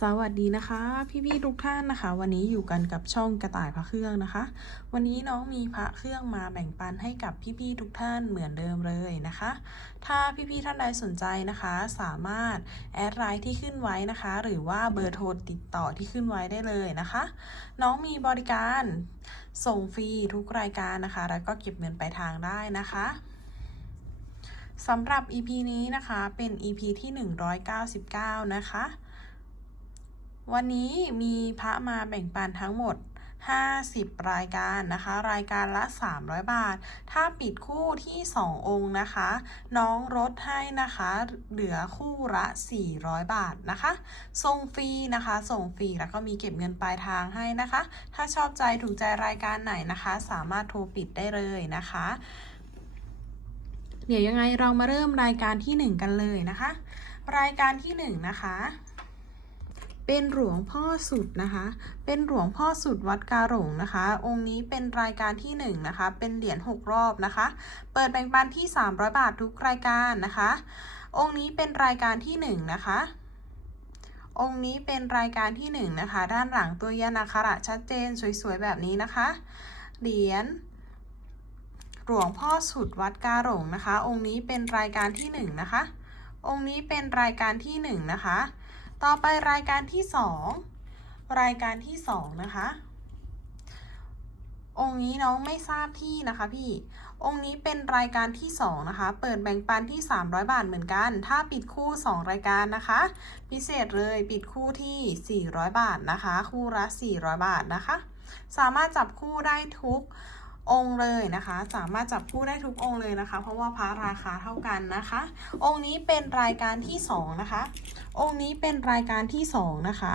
สวัสดีนะคะ พี่ๆทุกท่านนะคะ วันนี้อยู่กันกับช่องกระต่ายพระเครื่องนะคะ วันนี้น้องมีพระเครื่องมาแบ่งปันให้กับพี่ๆทุกท่านเหมือนเดิมเลยนะคะ ถ้าพี่ๆท่านใดสนใจนะคะ สามารถแอดไลน์ที่ขึ้นไว้นะคะ หรือว่าเบอร์โทรติดต่อที่ขึ้นไว้ได้เลยนะคะ น้องมีบริการส่งฟรีทุกรายการนะคะ แล้วก็เก็บเงินปลายทางได้นะคะสำหรับ EP นี้นะคะเป็น EP ที่ 199 นะคะ วันนี้มีพระมาแบ่งปันทั้งหมด 50 รายการนะคะ รายการละ 300 บาท ถ้าปิดคู่ที่ 2 องค์นะคะ น้องลดให้นะคะ เหลือคู่ละ 400 บาทนะคะส่งฟรีนะคะ ส่งฟรีแล้วก็มีเก็บเงินปลายทางให้นะคะ ถ้าชอบใจถูกใจรายการไหนนะคะ สามารถโทรปิดได้เลยนะคะ เดี๋ยวยังไงเรามาเริ่มรายการที่ 1 กันเลยนะคะ รายการที่ 1 นะคะ เป็นหลวงพ่อสุดนะคะ เป็นหลวงพ่อสุดวัดกาหลงนะคะ องค์นี้เป็นรายการที่1นนะคะ เป็นเหรียญ6รอบนะคะ เปิดแบ่งปันที่ 300 บาททุกรายการนะคะ องค์นี้เป็นรายการที่1นนะคะ องค์นี้เป็นรายการที่1นนะคะ ด้านหลังตัวยานาคาระชัดเจนสวยๆแบบนี้นะคะ เหรียญหลวงพ่อสุดวัดกาหลงนะคะ องค์นี้เป็นรายการที่1นนะคะ องค์นี้เป็นรายการที่1นะคะ ต่อไปรายการที่2รายการที่2นะคะ องค์นี้น้องไม่ทราบที่นะคะพี่ องค์นี้เป็นรายการที่2นะคะ เปิดแบ่งปันที่ 300 บาทเหมือนกัน ถ้าปิดคู่ 2 รายการนะคะ พิเศษเลยปิดคู่ที่ 400 บาทนะคะ คู่ละ400 บาทนะคะ สามารถจับคู่ได้ทุก องค์เลยนะคะ สามารถจับคู่ได้ทุกองค์เลยนะคะ เพราะว่าพระราคาเท่ากันนะคะ องค์นี้เป็นรายการที่2นะคะ องค์นี้เป็นรายการที่2นะคะ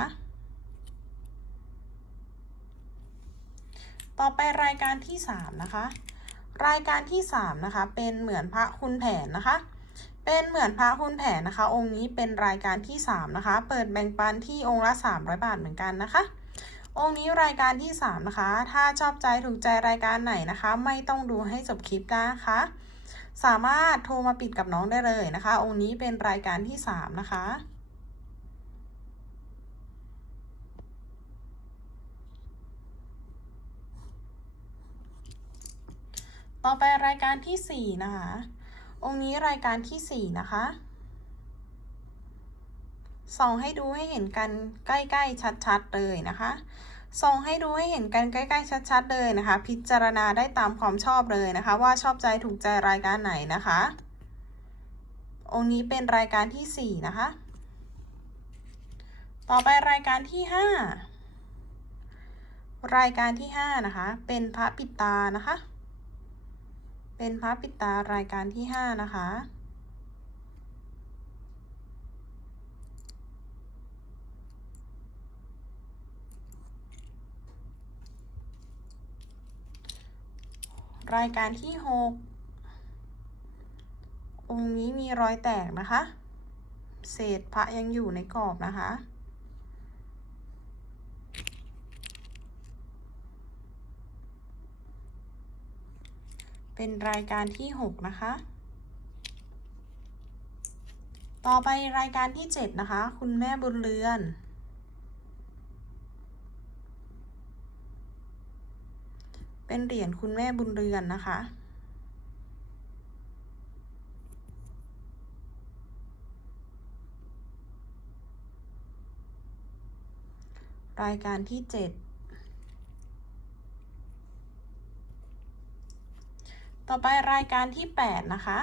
ต่อไปรายการที่3นะคะ รายการที่3นะคะ เป็นเหมือนพระคุณแผนนะคะ เป็นเหมือนพระคุณแผนนะคะ องค์นี้เป็นรายการที่3นะคะ เปิดแบ่งปันที่องค์ละ300บาทเหมือนกันนะคะ องค์นี้รายการที่ 3 นะคะ ถ้าชอบใจถูกใจรายการไหนนะคะ ไม่ต้องดูให้จบคลิปนะคะ สามารถโทรมาปิดกับน้องได้เลยนะคะ องค์นี้เป็นรายการที่ 3 นะคะต่อไปรายการที่ 4 นะคะ องค์นี้รายการที่ 4 นะคะ ส่องให้ดูให้เห็นกันใกล้ ๆ ชัด ๆ เลยนะคะ ส่งให้ดูให้เห็นกันใกล้ๆชัด ๆ เลยนะคะ พิจารณาได้ตามความชอบเลยนะคะ ว่าชอบใจถูกใจรายการไหนนะคะ องค์นี้เป็นรายการที่ 4 นะคะ ต่อไปรายการที่ 5 รายการที่ 5 นะคะ เป็นพระปิดตานะคะ เป็นพระปิดตารายการที่ 5 นะคะ รายการที่ 6 องค์นี้มีรอยแตกนะคะ เศษพระยังอยู่ในกรอบนะคะ เป็นรายการที่ 6 นะคะ ต่อไปรายการที่ 7 นะคะ คุณแม่บุญเรือน เป็นเหรียญคุณแม่บุญเรือนนะคะ รายการที่7ต่อไปรายการที่8นะคะ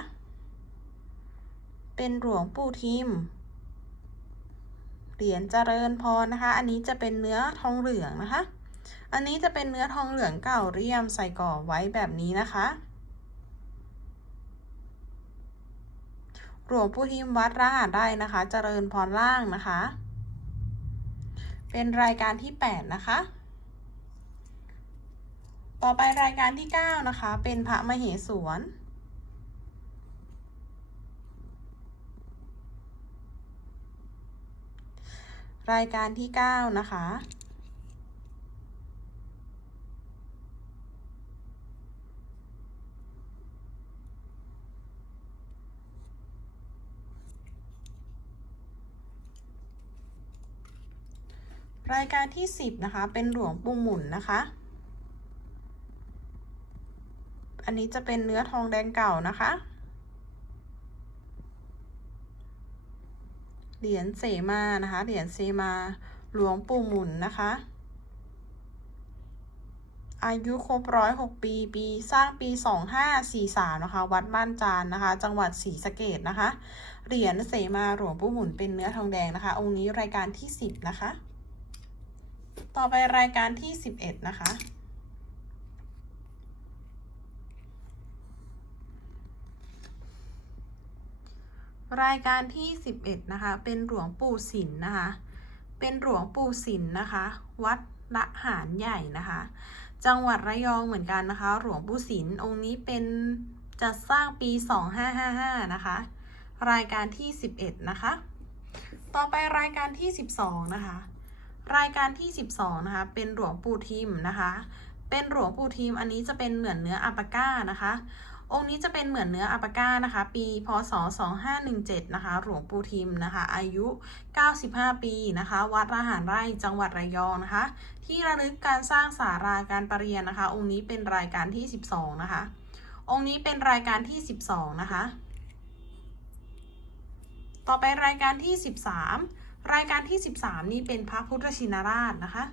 เป็นหลวงปู่ทิมเหรียญเจริญพรนะคะ อันนี้จะเป็นเนื้อทองเหลืองนะคะ อันนี้จะเป็นเนื้อทองเหลืองเก่าเรียมใส่ก่อไว้แบบนี้นะคะหลวงปู่ทิมวัดรหัสได้นะคะ เจริญพรล่างนะคะ เป็นรายการที่ 8 นะคะ ต่อไปรายการที่ 9 นะคะ เป็นพระมเหสวนรายการที่ 9 นะคะ รายการที่สิบนะคะ เป็นหลวงปู่หมุนนะคะ อันนี้จะเป็นเนื้อทองแดงเก่านะคะ เหรียญเสมานะคะ เหรียญเสมาหลวงปู่หมุนนะคะ อายุครบร้อยหกปี ปีสร้างปีสองห้าสี่สามนะคะ วัดบ้านจานนะคะ จังหวัดศรีสะเกดนะคะ เหรียญเสมาหลวงปู่หมุนเป็นเนื้อทองแดงนะคะ องค์นี้รายการที่สิบนะคะ ต่อไปรายการที่สิบเอ็ดนะคะ รายการที่11นะคะ เป็นหลวงปู่สินนะคะ เป็นหลวงปู่สินนะคะ วัดละหารใหญ่นะคะ จังหวัดระยองเหมือนกันนะคะ หลวงปู่สินองค์นี้เป็นจัดสร้างปี 2555 นะคะ รายการที่ 11 นะคะ ต่อไปรายการที่ 12 นะคะ รายการที่ 12 นะคะ เป็นหลวงปู่ทิมนะคะ เป็นหลวงปู่ทิมอันนี้จะเป็นเหมือนเนื้ออัปาก้านะคะ องค์นี้จะเป็นเหมือนเนื้ออัปาก้านะคะ ปีพศ 2517 นะคะ หลวงปู่ทิมนะคะ อายุ 95 ปีนะคะ วัดระหารไร่จังหวัดระยองนะคะ ที่ระลึกการสร้างสาราการประเรียนนะคะ องค์นี้เป็นรายการที่ 12 นะคะ องค์นี้เป็นรายการที่ 12 นะคะ ต่อไปรายการที่ 13 รายการที่ 13 นี่เป็นพระพุทธชินราชนะคะ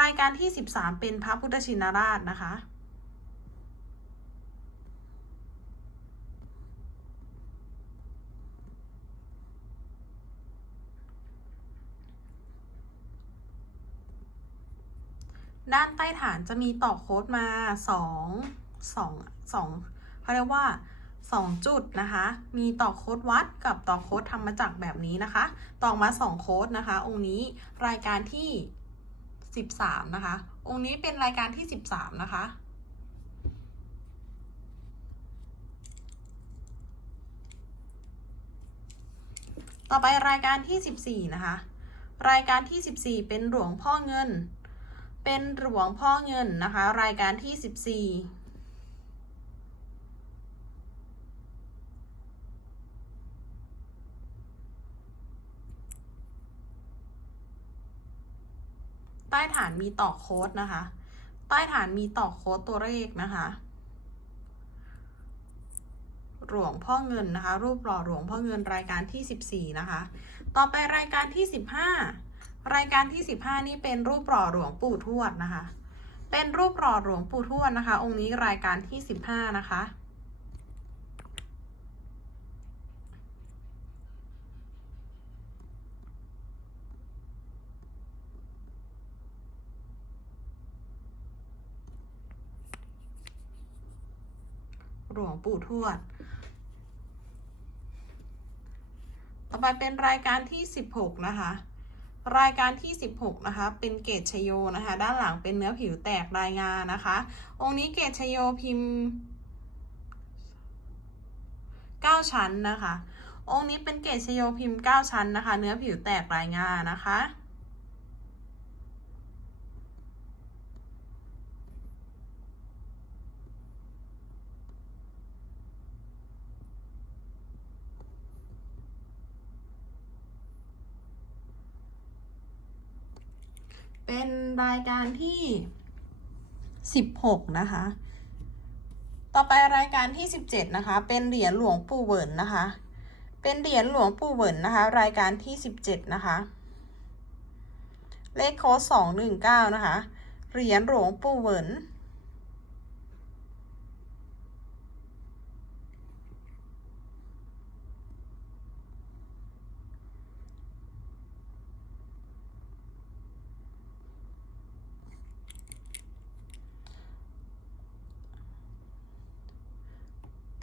รายการที่ 13 เป็นพระพุทธชินราชนะคะด้านใต้ฐานจะมีต่อโค้ดมาสองสองสองเขาเรียกว่า สองจุดนะคะ มีต่อโค้ดวัดกับต่อโค้ดทำมาจากแบบนี้นะคะ ต่อมาสองโค้ดนะคะ องค์นี้รายการที่สิบสามนะคะ องค์นี้เป็นรายการที่สิบสามนะคะ ต่อไปรายการที่สิบสี่นะคะ รายการที่สิบสี่เป็นหลวงพ่อเงิน เป็นหลวงพ่อเงินนะคะ รายการที่ 14 ใต้ฐาน มีต่อโค้ดนะคะ ใต้ฐานมีต่อโค้ดตัวเลขนะคะ หลวงพ่อเงินนะคะ รูปหล่อหลวงพ่อเงินรายการที่ 14 นะคะ ต่อไปรายการที่ 15 รายการที่ 15 นี่เป็นรูปหล่อหลวงปู่ทวดนะคะ เป็นรูปหล่อหลวงปู่ทวดนะคะ องค์นี้รายการที่ 15 นะคะ หลวงปู่ทวด ต่อไปเป็นรายการที่ 16 นะคะ รายการที่ 16 นะคะ เป็นเกตชโยนะคะ ด้านหลังเป็นเนื้อผิวแตกรายงานนะคะ องค์นี้เกตชโยพิมพ์ 9 ชั้นนะคะ องค์นี้เป็นเกตชโยพิมพ์ 9 ชั้นนะคะ เนื้อผิวแตกรายงานนะคะ เป็นรายการที่ 16 นะคะ ต่อไปรายการที่ 17 นะคะ เป็นเหรียญหลวงปู่เวินนะคะ เป็นเหรียญหลวงปู่เวินนะคะ รายการที่ 17 นะคะ เลขโค้ด219 นะคะ เหรียญหลวงปู่เวิน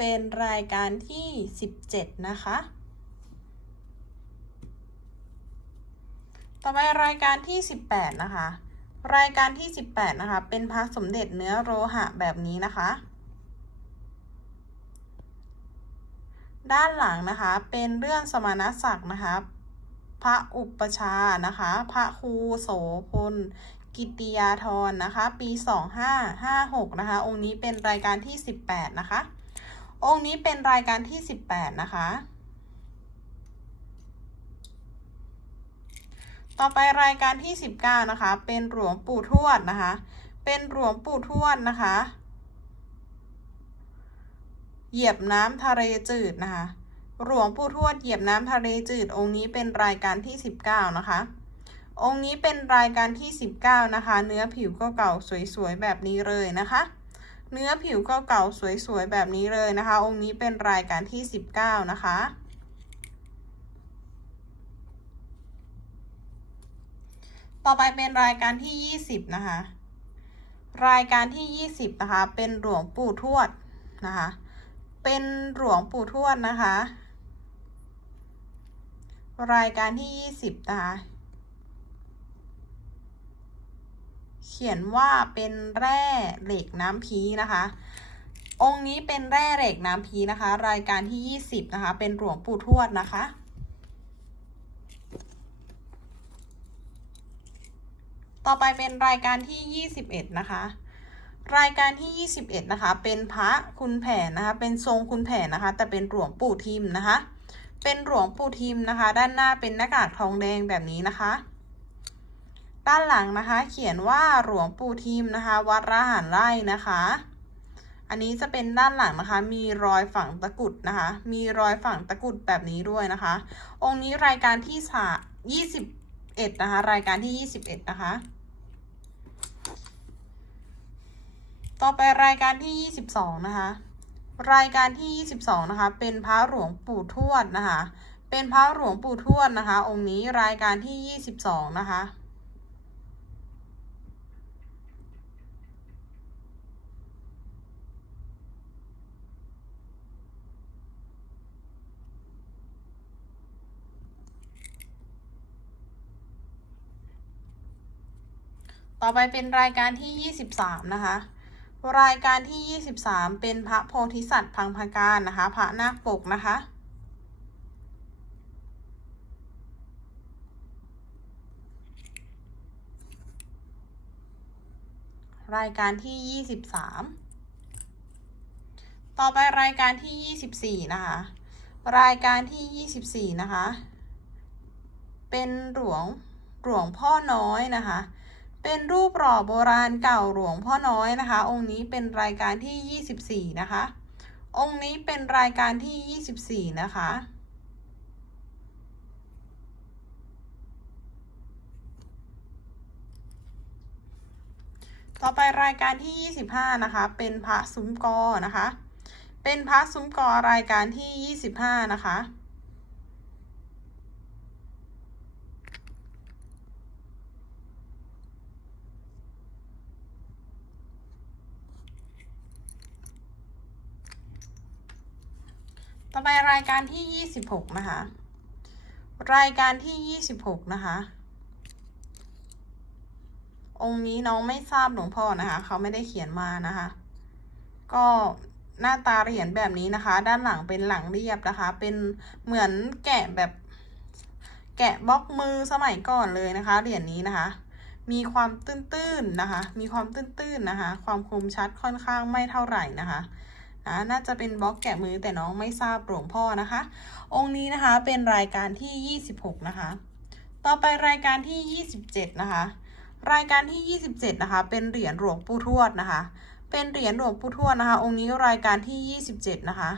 เป็นรายการที่ 17 นะคะ ต่อไปรายการที่ 18 นะคะ รายการที่ 18 นะคะ เป็นพระสมเด็จเนื้อโลหะแบบนี้นะคะ ด้านหลังนะคะเป็นเรื่องสมณศักดิ์นะคะ พระอุปชานะคะ พระครูโสพลกิติยาธรนะคะ ปี 2556 นะคะ องค์นี้เป็นรายการที่ 18 นะคะ องค์นี้เป็นรายการที่ 18 นะคะ ต่อไปรายการที่ 19 นะคะ เป็นหลวงปู่ทวดนะคะ เป็นหลวงปู่ทวดนะคะ เหยียบน้ำทะเลจืดนะคะ หลวงปู่ทวดเหยียบน้ำทะเลจืด องค์นี้เป็นรายการที่ 19 นะคะ องค์นี้เป็นรายการที่ 19 นะคะ เนื้อผิวก็เก่าสวยๆแบบนี้เลยนะคะ เนื้อผิวก็เก่าสวยๆ แบบนี้เลยนะคะ องค์นี้เป็นรายการที่ 19 นะคะ ต่อไปเป็นรายการที่ 20 นะคะ รายการที่ 20 นะคะ เป็นหลวงปู่ทวดนะคะ เป็นหลวงปู่ทวดนะคะ รายการที่ 20 นะคะ เขียนว่าเป็นแร่เหล็กน้ำพีนะคะ องค์นี้เป็นแร่เหล็กน้ำพีนะคะ รายการที่ 20 นะคะ เป็นหลวงปู่ทวดนะคะต่อไปเป็นรายการที่ 21 นะคะ รายการที่ 21 นะคะ เป็นพระคุณแผนนะคะ เป็นทรงคุณแผนนะคะ แต่เป็นหลวงปู่ทิมนะคะ เป็นหลวงปู่ทิมนะคะ ด้านหน้าเป็นหน้ากากทองแดงแบบนี้นะคะ ด้านหลังนะคะ เขียนว่าหลวงปู่ทิมนะคะ วัดระหารไร่นะคะ อันนี้จะเป็นด้านหลังนะคะ มีรอยฝังตะกุดนะคะ มีรอยฝังตะกุดแบบนี้ด้วยนะคะ องค์นี้รายการที่สา21นะคะ รายการที่21นะคะ ต่อไปรายการที่22นะคะ รายการที่22นะคะ เป็นพระหลวงปู่ทวดนะคะ เป็นพระหลวงปู่ทวดนะคะ องค์นี้รายการที่22นะคะ ต่อไปเป็นรายการที่ 23 นะคะ รายการที่ 23 เป็นพระโพธิสัตว์พังพการนะคะ พระนาคปกนะคะ รายการที่ 23 ต่อไปรายการที่ 24 นะคะ รายการที่ 24 นะคะ เป็นหลวงหลวงพ่อน้อยนะคะ เป็นรูปหล่อโบราณเก่าหลวงพ่อน้อยนะคะ องค์นี้เป็นรายการที่ 24 นะคะ องค์นี้เป็นรายการที่ 24 นะคะต่อไปรายการที่ 25 นะคะ เป็นพระซุ้มกอนะคะ เป็นพระซุ้มกอรายการที่ 25 นะคะ ไปรายการที่26นะคะ รายการที่26นะคะ องค์นี้น้องไม่ทราบหลวงพ่อนะคะ เขาไม่ได้เขียนมานะคะ ก็หน้าตาเหรียญแบบนี้นะคะ ด้านหลังเป็นหลังเรียบนะคะ เป็นเหมือนแกะแบบแกะบล็อกมือสมัยก่อนเลยนะคะ เหรียญนี้นะคะ มีความตื้นๆนะคะ มีความตื้นๆนะคะ ความคมชัดค่อนข้างไม่เท่าไหร่นะคะ นะน่าจะเป็นบล็อกแกะมือแต่น้องไม่ทราบหลวงพ่อนะคะ องค์นี้นะคะเป็นรายการที่ 26 นะคะ ต่อไปรายการที่ 27 นะคะ รายการที่ 27 นะคะ เป็นเหรียญหลวงปู่ทวดนะคะ เป็นเหรียญหลวงปู่ทวดนะคะ องค์นี้รายการที่ 27 นะคะ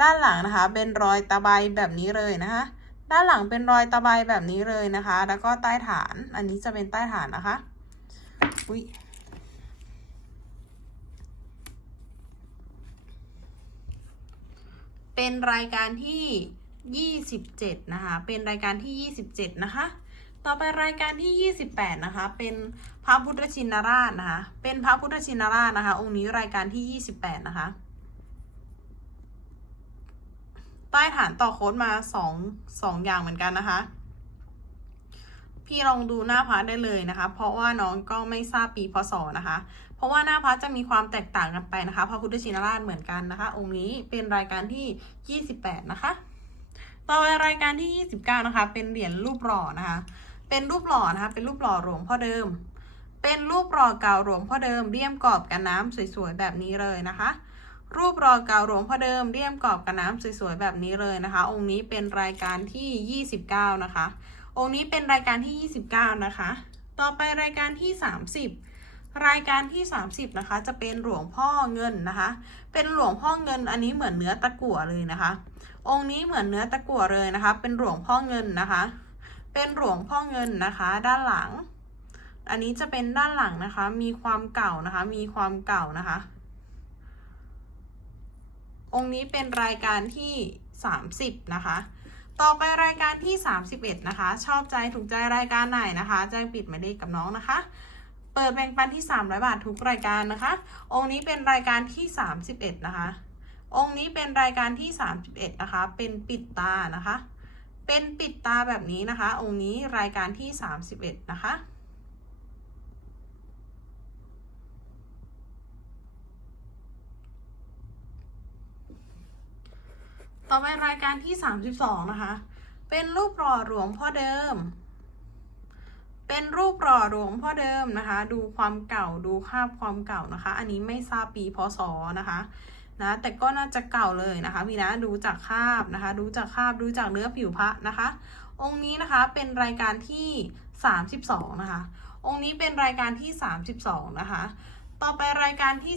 ด้านหลังนะคะเป็นรอยตะไบแบบนี้เลยนะคะ ด้านหลังเป็นรอยตะไบแบบนี้เลยนะคะ แล้วก็ใต้ฐาน อันนี้จะเป็นใต้ฐานนะคะ อุ้ย เป็นรายการที่ 27 นะคะ เป็นรายการที่ 27 นะคะ ต่อไปรายการที่ 28 นะคะ เป็นพระพุทธชินราชนะคะ เป็นพระพุทธชินราชนะคะ องค์นี้รายการที่ 28 นะคะ ใต้ฐานต่อโค้ดมาสองสองอย่างเหมือนกันนะคะ พี่ลองดูหน้าพระได้เลยนะคะ เพราะว่าน้องก็ไม่ทราบปีพศนะคะ เพราะว่าหน้าพระจะมีความแตกต่างกันไปนะคะพระพุทธชินราชเหมือนกันนะคะ องค์นี้เป็นรายการที่ 28 นะคะ ต่อไปรายการที่ 29 นะคะ เป็นเหรียญรูปหล่อนะคะ เป็นรูปหล่อนะคะ เป็นรูปหล่อหลวงพ่อเดิม เป็นรูปหล่อเก่าหลวงพ่อเดิมเลี่ยมกรอบกันน้ำสวยๆแบบนี้เลยนะคะรูปหล่อเก่าหลวงพ่อเดิมเลี่ยมกรอบกันน้ำสวยๆแบบนี้เลยนะคะ องค์นี้เป็นรายการที่ 29 นะคะ องค์นี้เป็นรายการที่ 29 นะคะ ต่อไปรายการที่ 30 รายการที่ 30 นะคะ จะเป็นหลวงพ่อเงินนะคะ เป็นหลวงพ่อเงินอันนี้เหมือนเนื้อตะกั่วเลยนะคะ องค์นี้เหมือนเนื้อตะกั่วเลยนะคะ เป็นหลวงพ่อเงินนะคะ เป็นหลวงพ่อเงินนะคะ ด้านหลัง อันนี้จะเป็นด้านหลังนะคะ มีความเก่านะคะ มีความเก่านะคะ องค์นี้เป็นรายการที่ 30 นะคะต่อไปรายการที่ 31 นะคะ ชอบใจถูกใจรายการไหนนะคะ แจ้งปิดหมายเลขกับน้องนะคะ เปิดแบ่งปันที่ 300 บาททุกรายการนะคะ องค์นี้เป็นรายการที่ 31 นะคะ องค์นี้เป็นรายการที่ 31 นะคะ เป็นปิดตานะคะ เป็นปิดตาแบบนี้นะคะ องค์นี้รายการที่ 31 นะคะต่อไปรายการที่ 32 นะคะ เป็นรูปหล่อหลวงพ่อเดิม เป็นรูปหล่อหลวงพ่อเดิมนะคะ ดูความเก่าดูคาบความเก่านะคะ อันนี้ไม่ทราบปีพศนะคะนะแต่ก็น่าจะเก่าเลยนะคะพี่นะดูจากคาบนะคะ ดูจากคาบดูจากเนื้อผิวพระนะคะ องค์นี้นะคะเป็นรายการที่ 32 นะคะ องค์นี้เป็นรายการที่ 32 นะคะ ต่อไปรายการที่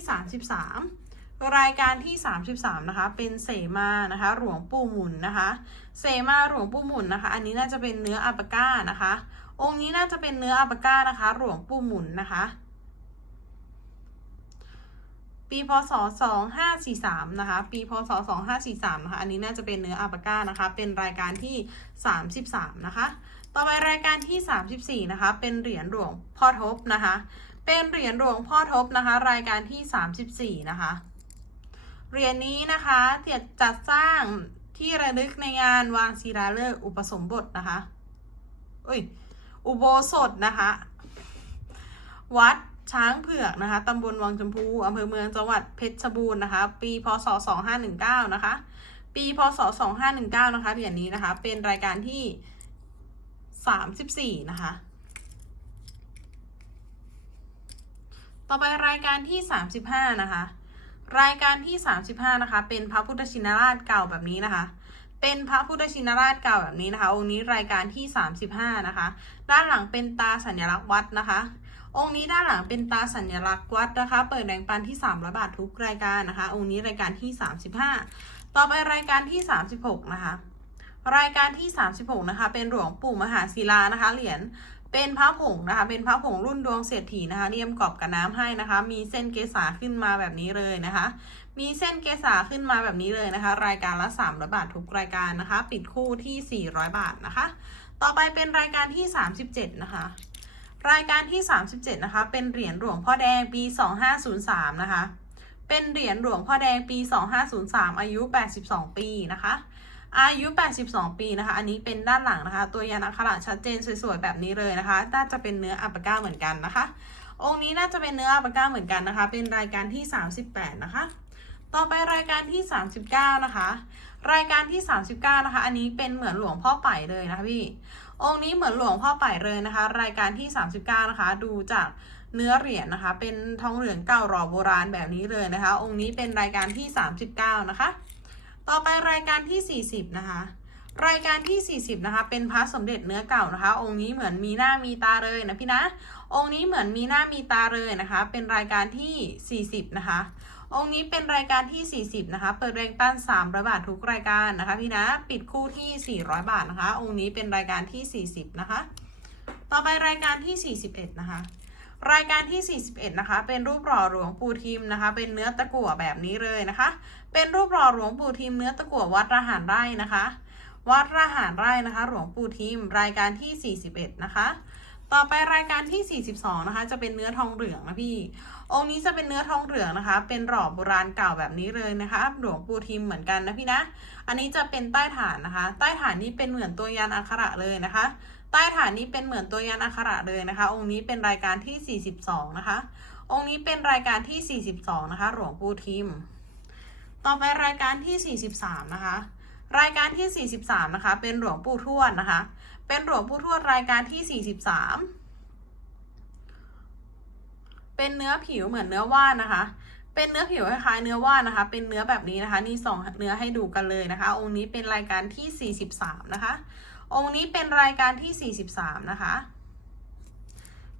33 รายการที่ 33 นะคะ เป็นเสมานะคะหลวงปู่หมุนนะคะ เสมาหลวงปู่หมุนนะคะ อันนี้น่าจะเป็นเนื้ออัปก้านะคะ องค์นี้น่าจะเป็นเนื้ออัปก้านะคะ หลวงปู่หมุนนะคะ ปีพศ2543นะคะ ปีพศ2543นะคะ อันนี้น่าจะเป็นเนื้ออัปก้านะคะ เป็นรายการที่ 33 นะคะ ต่อไปรายการที่ 34 นะคะ เป็นเหรียญหลวงพ่อทบนะคะ เป็นเหรียญหลวงพ่อทบนะคะ รายการที่ 34 นะคะ เหรียญนี้นะคะจัดสร้างที่ระลึกในงานวางศิลาฤกษ์อุปสมบทนะคะเอ้ย อุโบสถนะคะ วัดช้างเผือกนะคะตำบลวังชมพูอำเภอเมืองจังหวัดเพชรบูรณ์นะคะ ปีพศ 2519 นะคะ ปีพศ 2519 นะคะเหรียญนี้นะคะ เป็นรายการที่ 34 นะคะ ต่อไปรายการที่ 35 นะคะ รายการที่ 35 นะคะ เป็นพระพุทธชินราชเก่าแบบนี้นะคะ เป็นพระพุทธชินราชเก่าแบบนี้นะคะ องค์นี้รายการที่ 35 นะคะ ด้านหลังเป็นตาสัญลักษณ์วัดนะคะ องค์นี้ด้านหลังเป็นตาสัญลักษณ์วัดนะคะ เปิดแบ่งปันที่ 300 บาททุกรายการนะคะ องค์นี้รายการที่ 35 ต่อไปรายการที่ 36 นะคะ รายการที่ 36 นะคะ เป็นหลวงปู่มหาศิลานะคะ เหรียญ เป็นพระผงนะคะ เป็นพระผงรุ่นดวงเศรษฐีนะคะเรียมกรอบกับน้ำให้นะคะ มีเส้นเกษาขึ้นมาแบบนี้เลยนะคะ มีเส้นเกษาขึ้นมาแบบนี้เลยนะคะ รายการละ300บาททุกรายการนะคะ ปิดคู่ที่ 400 บาทนะคะ ต่อไปเป็นรายการที่ 37 นะคะ รายการที่ 37 นะคะ เป็นเหรียญหลวงพ่อแดงปี 2503 นะคะ เป็นเหรียญหลวงพ่อแดงปี 2503 อายุ 82 ปีนะคะ อายุ 82 ปีนะคะ อันนี้เป็นด้านหลังนะคะ ตัวยันอักขระชัดเจนสวยๆแบบนี้เลยนะคะ น่าจะเป็นเนื้ออัปปะก้าเหมือนกันนะคะ องค์นี้น่าจะเป็นเนื้ออัปปะก้าเหมือนกันนะคะ เป็นรายการที่ 38 นะคะ ต่อไปรายการที่ 39 นะคะ รายการที่ 39 นะคะ อันนี้เป็นเหมือนหลวงพ่อไปเลยนะคะพี่ องค์นี้เหมือนหลวงพ่อไปเลยนะคะ รายการที่ 39 นะคะ ดูจากเนื้อเหรียญนะคะ เป็นทองเหลืองเก่าหล่อโบราณแบบนี้เลยนะคะ องค์นี้เป็นรายการที่ 39 นะคะ ต่อไปรายการที่ 40 นะคะ รายการที่ 40 นะคะ เป็นพระสมเด็จเนื้อเก่านะคะ องค์นี้เหมือนมีหน้ามีตาเลยนะพี่นะ องค์นี้เหมือนมีหน้ามีตาเลยนะคะ เป็นรายการที่ 40 นะคะ องค์นี้เป็นรายการที่ 40 นะคะ เปิดแรงปั้น300 บาททุกรายการนะคะพี่นะ ปิดคู่ที่ 400 บาทนะคะ องค์นี้เป็นรายการที่ 40 นะคะ ต่อไปรายการที่ 41 นะคะรายการที่ 41 นะคะ เป็นรูปหล่อหลวงปู่ทิมนะคะ เป็นเนื้อตะกั่วแบบนี้เลยนะคะ เป็นรูปหล่อหลวงปู่ทิมเนื้อตะกั่ววัดระหารไร่นะคะ วัดระหารไร่นะคะ หลวงปู่ทิมรายการที่ 41 นะคะ ต่อไปรายการที่ 42 นะคะ จะเป็นเนื้อทองเหลืองนะพี่ องค์นี้จะเป็นเนื้อทองเหลืองนะคะ เป็นหล่อโบราณเก่าแบบนี้เลยนะคะ หลวงปู่ทิมเหมือนกันนะพี่นะ อันนี้จะเป็นใต้ฐานนะคะ ใต้ฐานนี้เป็นเหมือนตัวยันอักขระเลยนะคะใต้ฐานนี้เป็นเหมือนตัวยันอักขระเลยนะคะ องค์นี้เป็นรายการที่ 42 นะคะ องค์นี้เป็นรายการที่ 42 นะคะ หลวงปู่ทิม ต่อไปรายการที่ 43 นะคะ รายการที่ 43 นะคะ เป็นหลวงปู่ทวดนะคะ เป็นหลวงปู่ทวดรายการที่ 43 เป็นเนื้อผิวเหมือนเนื้อว่านนะคะ เป็นเนื้อผิวคล้ายๆเนื้อว่านนะคะ เป็นเนื้อแบบนี้นะคะนี่สองเนื้อให้ดูกันเลยนะคะ องค์นี้เป็นรายการที่ 43 นะคะ องค์นี้เป็นรายการที่ 43 นะคะ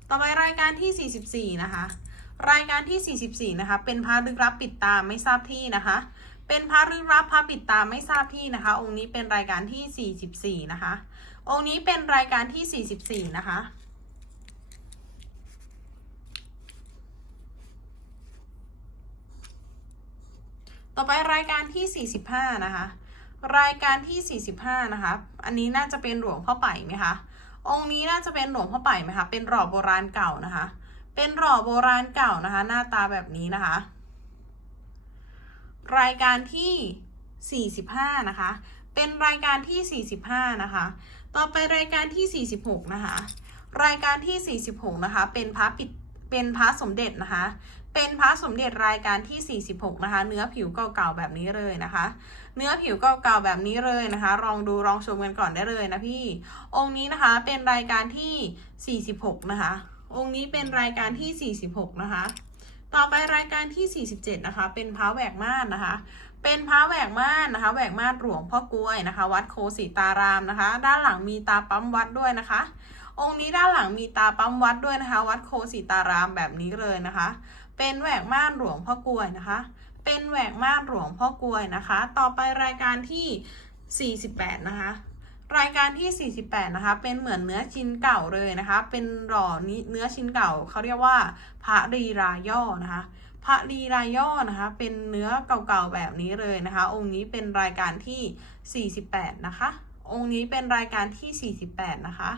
ต่อไปรายการที่ 44 นะคะ รายการที่ 44 นะคะ เป็นพระลึกลับปิดตาไม่ทราบที่นะคะ เป็นพระลึกลับพระปิดตาไม่ทราบที่นะคะ องค์นี้เป็นรายการที่ 44 นะคะ องค์นี้เป็นรายการที่ 44 นะคะต่อไปรายการที่ 45 นะคะ รายการที่ 45 นะคะ อันนี้น่าจะเป็นหลวงพ่อไป่ไหมคะ องค์นี้น่าจะเป็นหลวงพ่อไป่ไหมคะ เป็นหล่อโบราณเก่านะคะ เป็นหล่อโบราณเก่านะคะ หน้าตาแบบนี้นะคะ รายการที่ 45 นะคะ เป็นรายการที่ 45 นะคะ ต่อไปรายการที่ 46 นะคะ รายการที่ 46 นะคะ เป็นพระปิดเป็นพระสมเด็จนะคะ เป็นพระสมเด็จรายการที่ 46 นะคะ เนื้อผิวเก่าๆแบบนี้เลยนะคะ เนื้อผิวเก่าๆแบบนี้เลยนะคะ ลองดูลองชมกันก่อนได้เลยนะพี่ องค์นี้นะคะเป็นรายการที่ 46 นะคะ องค์นี้เป็นรายการที่ 46 นะคะ ต่อไปรายการที่ 47 นะคะ เป็นพระแหวกม่านนะคะ เป็นพระแหวกม่านนะคะแหวกม่านหลวงพ่อกล้วยนะคะ วัดโคสิตารามนะคะ ด้านหลังมีตาปั๊มวัดด้วยนะคะ องค์นี้ด้านหลังมีตาปั๊มวัดด้วยนะคะ วัดโคสิตารามแบบนี้เลยนะคะ เป็นแหวกม่านหลวงพ่อกล้วยนะคะ เป็นแหวกม่านหลวงพ่อกล้วยนะคะ ต่อไปรายการที่ 48 นะคะ รายการที่ 48 นะคะ เป็นเหมือนเนื้อชิ้นเก่าเลยนะคะ เป็นหล่อนี้เนื้อชิ้นเก่าเขาเรียกว่าพระรีราย่อนะคะพระรีราย่อนะคะ เป็นเนื้อเก่าๆแบบนี้เลยนะคะ องค์นี้เป็นรายการที่ 48 นะคะ องค์นี้เป็นรายการที่ 48 นะคะ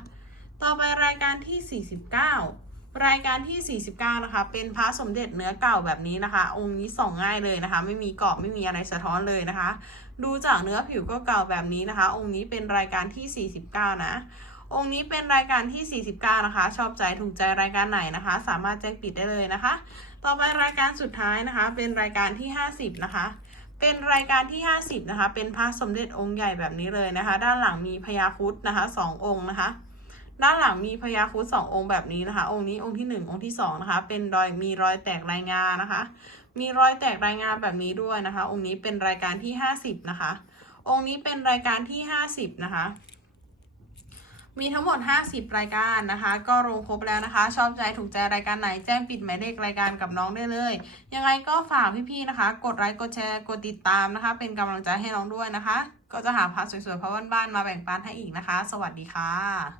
ต่อไปรายการที่ 49 รายการที่ 49 นะคะ เป็นพระสมเด็จเนื้อเก่าแบบนี้นะคะ องค์นี้ส่องง่ายเลยนะคะ ไม่มีกรอบไม่มีอะไรสะท้อนเลยนะคะ ดูจากเนื้อผิวก็เก่าแบบนี้นะคะ องค์นี้เป็นรายการที่ 49 นะ องค์นี้เป็นรายการที่ 49 นะคะ ชอบใจถูกใจรายการไหนนะคะ สามารถแจ้งปิดได้เลยนะคะ ต่อไปรายการสุดท้ายนะคะ เป็นรายการที่ 50 นะคะเป็นรายการที่ 50 นะคะ เป็นพระสมเด็จองค์ใหญ่แบบนี้เลยนะคะ ด้านหลังมีพญาครุดนะคะสององค์นะคะ ด้านหลังมีพญาครุดสององค์แบบนี้นะคะ องค์นี้องค์ที่หนึ่งองค์ที่สองนะคะ เป็นรอยมีรอยแตกรายงานนะคะ มีรอยแตกรายงานแบบนี้ด้วยนะคะ องค์นี้เป็นรายการที่50นะคะ องค์นี้เป็นรายการที่50นะคะ มีทั้งหมด 50 รายการนะคะ ก็ลงครบแล้วนะคะ ชอบใจถูกใจรายการไหนแจ้งปิดหมายเลขรายการกับน้องได้เลย ยังไงก็ฝากพี่ๆนะคะ กดไลค์กดแชร์กดติดตามนะคะ เป็นกำลังใจให้น้องด้วยนะคะ ก็จะหาพาสวยๆพระบ้านๆมาแบ่งปันให้อีกนะคะ สวัสดีค่ะ